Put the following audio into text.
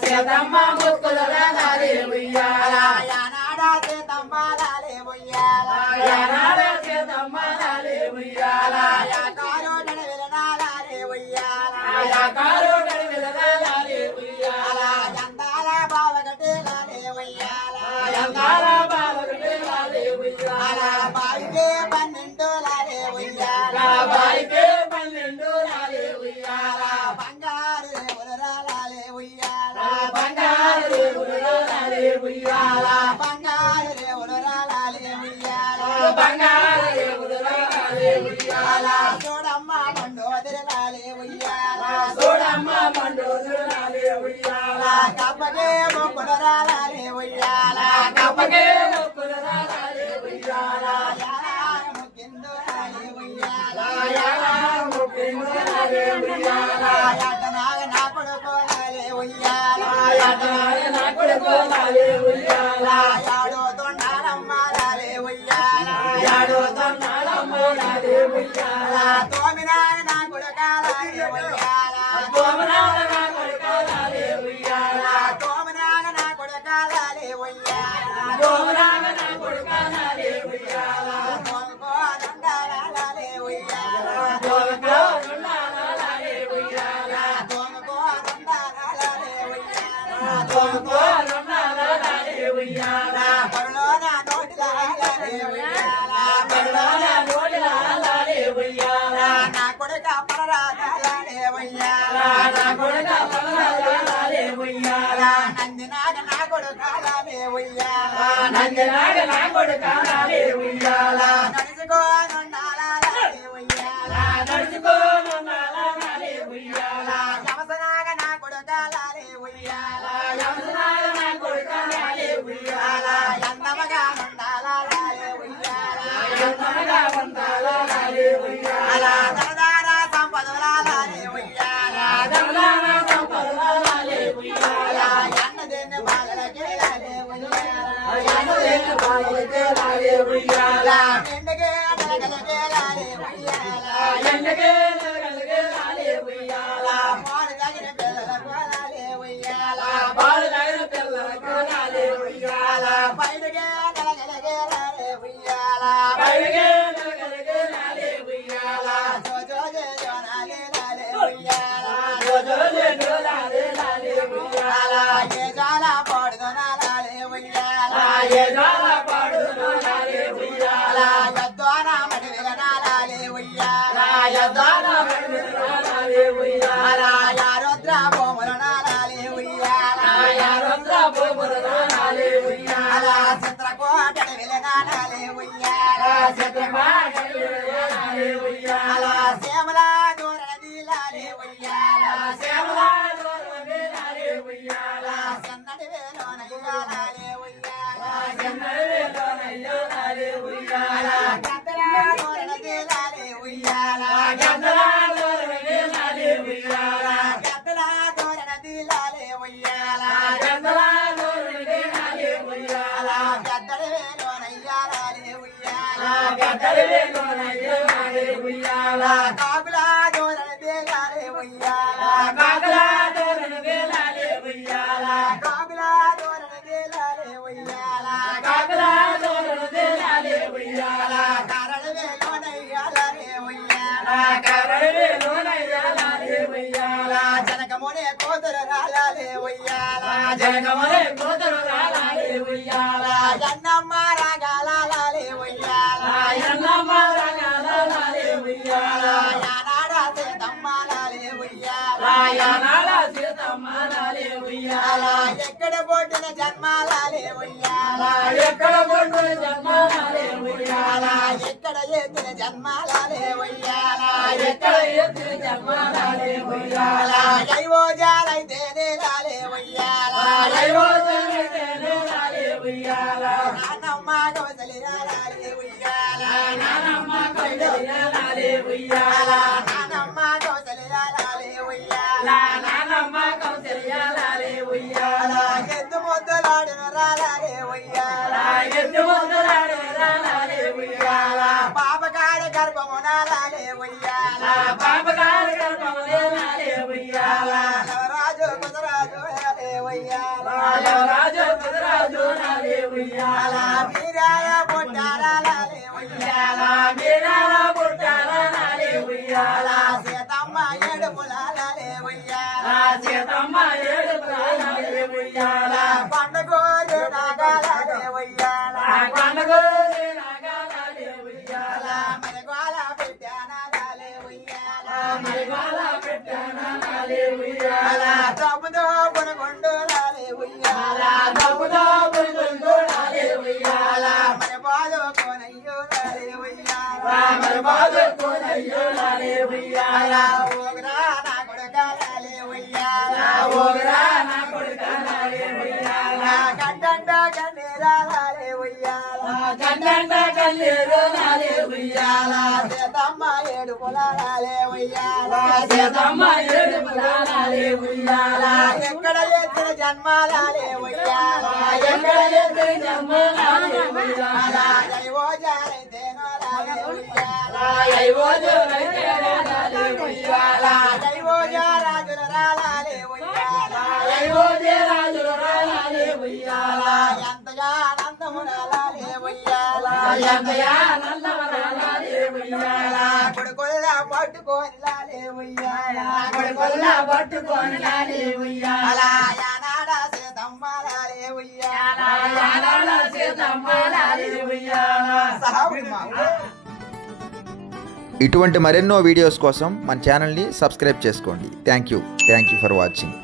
సీతమ్మ ముక్కుల రాగాలే ఉయ్యాల యానాడా సీతమ్మ లాలే ఉయ్యాల యానాడా సీతమ్మ లాలే ఉయ్యాల యాకారో నడవెలనాలే ఉయ్యాల యాకారో నడవెలనాలే ఉయ్యాల యందాల బావగటే లాలే ఉయ్యాల యందాల బావగటే లాలే ఉయ్యాల బాయికే 12 లాలే ఉయ్యాల బాయికే 12 లాలే ఉయ్యాల బంగారు ఉలరాలే ఉయ్యాల బంగారు ఉలరాలే ఉయ్యాల బంగారు ఉలరాలే ఉయ్యాల బంగారు ఉలరాలే ఉయ్యాల చూడమ్మ మండోదరాలే ఉయ్యాల చూడమ్మ మండోదరాలే ఉయ్యాల కప్పగే మొక్కులరాలే ఉయ్యాల కప్పగే మొక్కులరాలే ఉయ్యాల యార ముకిందురాలే ఉయ్యాల యార ముకిందురాలే ఉయ్యాల యాతనాగ నా కొడుకోలాలే ఉయ్యాల యాతనాగ నా కొడుకోలాలే ఉయ్యాల యాడో తొండాలమ్మలాలే ఉయ్యాల యాడో తొండాలమ్మలాలే ఉయ్యాల తోమినాగ నా కొడుకాలాలే ఉయ్యాల తోమినాగ నా కొడుకాలాలే ఉయ్యాల తోమినాగ నా కొడుకాలాలే ఉయ్యాల తోమినాగ నా కొడుకాలాలే ఉయ్యాల తోముకో దండాలాలే ఉయ్యాల తోముకో దండాలాలే ఉయ్యాల తోముకో దండాలాలే ఉయ్యాల తోముకో దండాలాలే ఉయ్యాల పరలోన నోటిలాలే ఉయ్యాల పరలోన నోటిలాలే ఉయ్యాల నా కొడుక పరరాజాలే ఉయ్యాల నా కొడుక పరరాజాలే ఉయ్యాల నందినాగ నా కొడుకాలే ఉయ్యాల నందినాగ నా కొడుకాలే ఉయ్యాల నడుచుకో నొన్నాలే ఉయ్యాల నడుచుకో నొన్నాలే ఉయ్యాల యమసనాగ నా కొడుకాలే ఉయ్యాల యమసనాగ నా కొడుకాలే ఉయ్యాల యందమగా నొన్నాలే ఉయ్యాల యందమగా నొన్నాలే ఉయ్యాల దరదార సంపదలాలే ఉయ్యాల దరదార సంపదలాలే ఉయ్యాల యన్నదేన బాలలకే లాలే ఉయ్యాల యన్నదేన బాలలకే లాలే ఉయ్యాల ఎండగే అడలగలకే లాలే ఉయ్యాల ఎండగే అడలగలకే లాలే ఉయ్యాల పాలు తగిన పిల్లలకు లాలే ఉయ్యాల పాలు తగిన పిల్లలకు లాలే ఉయ్యాల పైడగే అడలగలకే లాలే ఉయ్యాల పైడగే అడలగలకే లాలే ఉయ్యాల జోజోజే జోనాలే లాలే ఉయ్యాల జోజోజే జోనాలే లాలే ఉయ్యాల ఏ జాల పాడుదనాలే ఉయ్యాల ఏ జాల పాడుదనాలే ఉయ్యాల యద్వాన మడివిలనాలే ఉయ్యాల యద్వాన మడివిలనాలే ఉయ్యాల యారుద్ర భూములనాలే ఉయ్యాల యారుద్ర భూములనాలే ఉయ్యాల చిత్రకోట విలనాలే ఉయ్యాల చిత్రకోట విలనాలే ఉయ్యాల శ్యామల దూరణ దిలాలే ఉయ్యాల శ్యామల దూరణ దిలాలే ఉయ్యాల సన్నడి వేలోనయ్యాలే ఉయ్యాల సన్నడి వేలోనయ్యాలే ఉయ్యాల గద్దల దూరణ దిలాలే ఉయ్యాల గద్దల దూరణ దిలాలే ఉయ్యాల గద్దల దూరణ దిలాలే ఉయ్యాల గద్దల దూరణ దిలాలే ఉయ్యాల గద్దల వేలోనయ్యాలే ఉయ్యాల గద్దల వేలోనయ్యాలే ఉయ్యాల కాకుల దూరణ దిలాలే ఉయ్యాల కాకుల దూరణ దిలాలే ఉయ్యాల కాకుల దూరణ దిలాలే ఉయ్యాల కాకుల దూరణ దిలాలే ఉయ్యాల కరణ వేలోనయ్యాలే ఉయ్యాల కరణ వేలోనయ్యాలే ఉయ్యాల జనకమునే కోతురు రాలే ఉయ్యాల జనకమునే కోతురు రాలే ఉయ్యాల ఎన్నమ్మ రాగాలే ఉయ్యాల ఎన్నమ్మ రాగాలే ఉయ్యాల యానాడా సీతమ్మ లాలే ఉయ్యాల యానాడా సీతమ్మ లాలే ఉయ్యాల ఎక్కడ పుట్టిన జన్మాలే ఉయ్యాల ఎక్కడ పుట్టిన జన్మాలే ఉయ్యాల ఎక్కడ ఎత్తిన జన్మాలే ఉయ్యాల ఎక్కడ ఎత్తిన జన్మాలే ఉయ్యాల జైవో జాలైతే నేలాలే ఉయ్యాల జైవో జాలైతే నేలాలే ఉయ్యాల నానమ్మ కౌసల్యాలే ఉయ్యాల నానమ్మ కౌసల్యాలే ఉయ్యాల నానమ్మ కౌసల్యాలే ఉయ్యాల నానమ్మ కౌసల్యాలే ఉయ్యాల ఎత్తు ముద్దలాడిన రాలే ఉయ్యాల ఎత్తు ముద్దలాడిన రాలే ఉయ్యాల పాపగాడ గర్భమునాలే ఉయ్యాల పాపగాడ గర్భమునాలే ఉయ్యాల రాజు కుదరాజు లే ఉయ్యాల రాజు కుదరాజు లే ఉయ్యాల మీరాయ పుట్టారాలే ఉయ్యాల మీరాయ పుట్టారాలే ఉయ్యాల సీతమ్మ ఏడుపులాలే ఉయ్యాల సీతమ్మ ఏడుపులాలే ఉయ్యాల పండుగోరు నాగాలే ఉయ్యాల పండుగోరు నాగాలే ఉయ్యాల మరిగోల పెట్టానాలే ఉయ్యాల మరిగోల పెట్టానాలే ఉయ్యాల తప్పుదో పురుగుండులాలే ఉయ్యాల తప్పుదో పురుగుండులాలే ఉయ్యాల మరి బాలు కోనయ్యోలాలే ఉయ్యాల మరి బాలు కోనయ్యోలాలే ఉయ్యాల ఓగరా నా కొడుకాలే ఉయ్యాల ఓగరా నా కొడుకాలే ఉయ్యాల కండండ కన్నీరాలే ఉయ్యాల కండండ కన్నీరాలే ఉయ్యాల సీతమ్మ ఏడుపులాలే ఉయ్యాల సీతమ్మ ఏడుపులాలే ఉయ్యాల ఎక్కడ ఎత్తిన జన్మాలే ఉయ్యాల ఎక్కడ ఎత్తిన జన్మాలే ఉయ్యాల జైవో జాలైతే నోలాలే ఉయ్యాల జైవో జాలైతే నోలాలే ఉయ్యాల జైవో జారాజుల రాలాలే ఉయ్యాల జైవో జారాజుల రాలాలే ఉయ్యాల ఎంతగా ఆనందమునాలే ఉయ్యాల ఎంతగా ఆనందమునాలే ఉయ్యాల కొడుకుల్లా పట్టుకొని లాలే ఉయ్యాల కొడుకుల్లా పట్టుకొని లాలే ఉయ్యాల యానాడ సీతమ్మలాలే ఉయ్యాల యానాడ సీతమ్మలాలే ఉయ్యాల ఇటువంటి మరెన్నో వీడియోస్ కోసం మన ఛానల్ని సబ్స్క్రైబ్ చేసుకోండి. Thank you for watching.